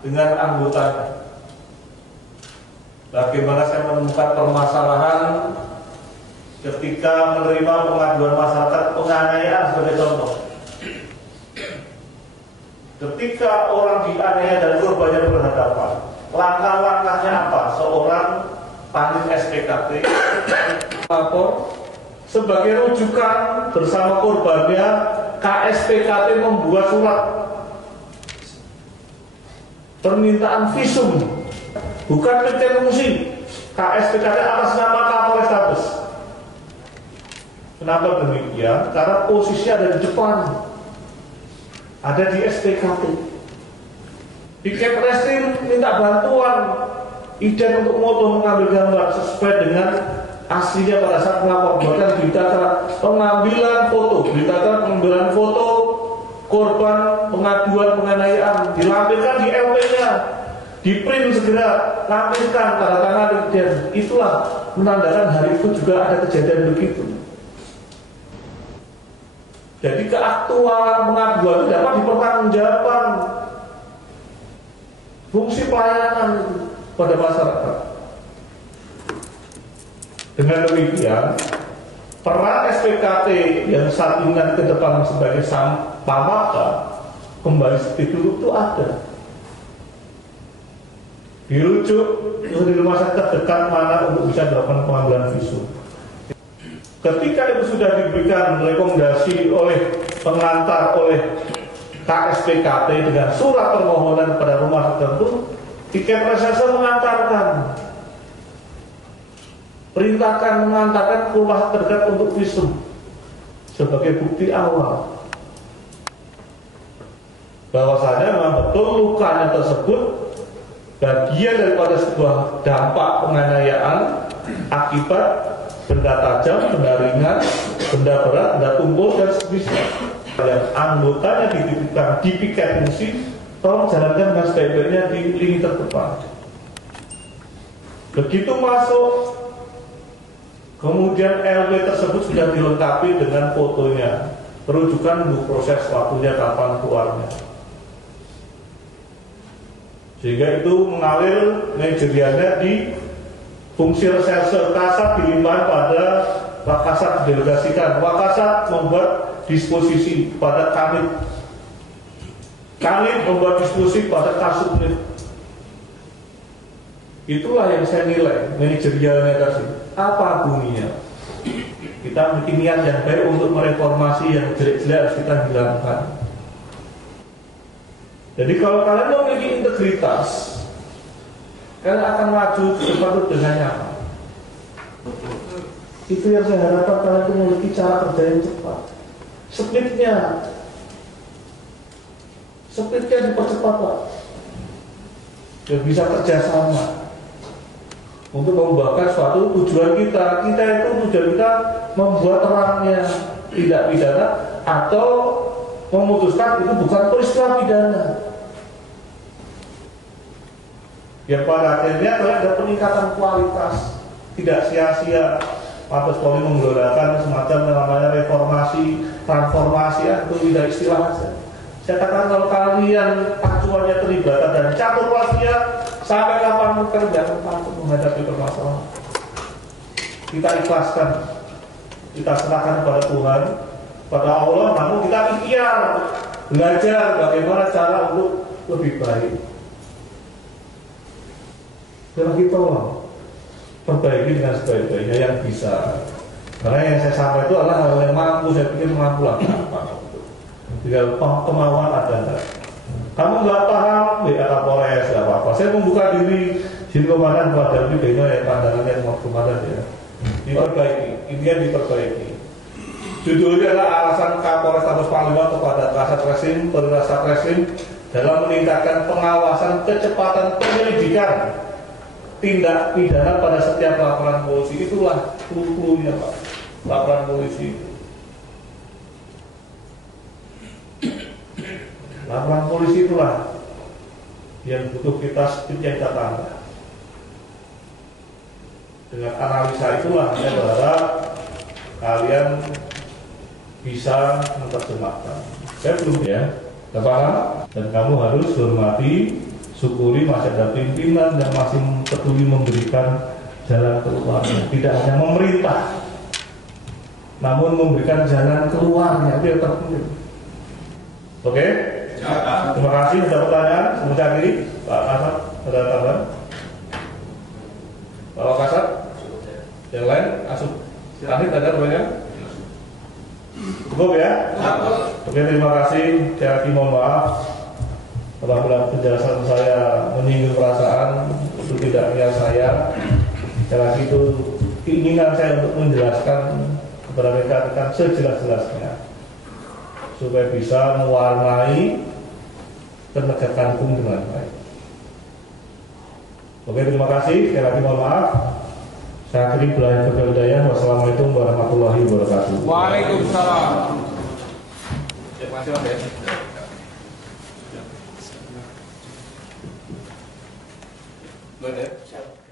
dengan anggotanya. Bagaimana saya menemukan permasalahan ketika menerima pengaduan masyarakat penganiayaan sebagai contoh. Ketika orang dianiaya dan korbannya berhadapan, langkah-langkahnya apa? Seorang panit SPKT lapor sebagai rujukan bersama korbannya, KSPKT membuat surat permintaan visum, bukan pencemusi. KSPKT atas nama Kapolrestabes. Kenapa demikian? Karena posisinya ada di depan, ada di SPKT. Di Kepresrim minta bantuan Iden untuk moto mengambil gambar sesuai dengan aslinya pada saat melapor. Bahkan berita pengambilan foto, berita pengambilan foto korban pengaduan penganiayaan dilampirkan di LP-nya, di print segera, lampirkan tanda tangan Iden. Itulah menandakan hari itu juga ada kejadian begitu. Jadi keaktualan pengaduan itu dapat dipertanggungjawabkan, fungsi pelayanan itu pada masyarakat. Dengan demikian, peran SPKT yang saat ini ke depan sebagai pamaka kembali seperti dulu itu ada. Dirujuk di rumah sakit terdekat mana untuk bisa dilakukan pengambilan visum. Ketika itu sudah diberikan rekomendasi oleh pengantar oleh KSPKT dengan surat permohonan pada rumah tertentu, tiket reserse mengantarkan, perintahkan mengantarkan ke rumah terdekat untuk visum sebagai bukti awal bahwasanya memang betul lukanya tersebut bagian daripada sebuah dampak penganiayaan akibat benda tajam, benda ringan, benda berat, benda tumpul dan seterusnya. Yang anggotanya dititipkan di piket fungsi, tolong jalankan dengan sebaik-baiknya di lini terdepan. Begitu masuk, kemudian LW tersebut sudah dilengkapi dengan fotonya, perujukan untuk proses waktunya kapan keluarnya. Sehingga itu mengalir manajerialnya di fungsi reserse. Kasat dilimpahkan pada Wakasat didelegasikan. Wakasat membuat disposisi pada Kanit. Kanit membuat disposisi pada Kasubnit. Itulah yang saya nilai manajerialnya tadi. Apa bunyinya? Kita bikin niat yang baik untuk mereformasi yang jelek-jelek harus kita hilangkan. Jadi kalau kalian memiliki integritas, kalian akan maju sesuatu dengan nyaman. Itu yang saya harapkan, kalian memiliki cara kerja yang cepat. Speednya dipercepat, Pak. Dan bisa kerjasama untuk membuahkan suatu tujuan kita. Kita itu tujuan kita membuat terangnya tidak pidana atau memutuskan itu bukan peristiwa pidana. Yang pada akhirnya ada peningkatan kualitas, tidak sia-sia Mabes Polri menggelorakan semacam yang namanya reformasi, transformasi, itu tidak istilah saja. Saya katakan kalau kalian acuannya terlibat dan catur wasiat sampai kapan kalian jangan takut menghadapi permasalahan. Kita ikhlaskan, kita serahkan kepada Tuhan, pada Allah, namun kita ikhtiar belajar bagaimana cara untuk lebih baik. Jangan kita perbaiki dengan sebaik-baiknya yang bisa. Karena yang saya sampaikan itu adalah hal yang mampu, saya pikir mampu lah. Tinggal kemauan ada. Kamu nggak paham, ya Kapolres, nggak apa-apa. Saya membuka diri, sini komandan pada bagaimana ya pandangannya komandan ya. Diperbaiki, intinya diperbaiki. Judulnya adalah alasan Kapolrestabes Palembang kepada Kasat Reskrim, Perwira Satreskrim dalam meningkatkan pengawasan kecepatan penyelidikan tindak pidana pada setiap laporan polisi. Itulah clue-nya, Pak. Laporan polisi itu. Laporan polisi itulah yang butuh kita speed yang kita tambah. Dengan analisa itulah saya berharap kalian bisa menerjemahkan. Saya belum ya, paham, dan kamu harus hormati syukuri masih ada pimpinan yang masih peduli memberikan jalan keluarnya, tidak hanya memerintah, namun memberikan jalan keluarnya, itu yang terpenting. Oke? Terima kasih. Ada pertanyaan? Sebentar ini, Pak Kasat, ada tambahan? Pak Kasat? Yang lain? Asup? Tadi ada pertanyaan? Cukup ya? Oke, terima kasih. Saya lagi mohon maaf apabila penjelasan saya menyinggung perasaan, itu tidak niat saya. Sekali lagi itu keinginan saya untuk menjelaskan kepada rekan-rekan sejelas-jelasnya supaya bisa mewarnai penegakan hukum dengan baik. Oke, terima kasih. Sekali lagi mohon maaf. Saya akhiri belajar kebudayaan. Wassalamualaikum warahmatullahi wabarakatuh. Waalaikumsalam. Terima kasih Mas. Boleh.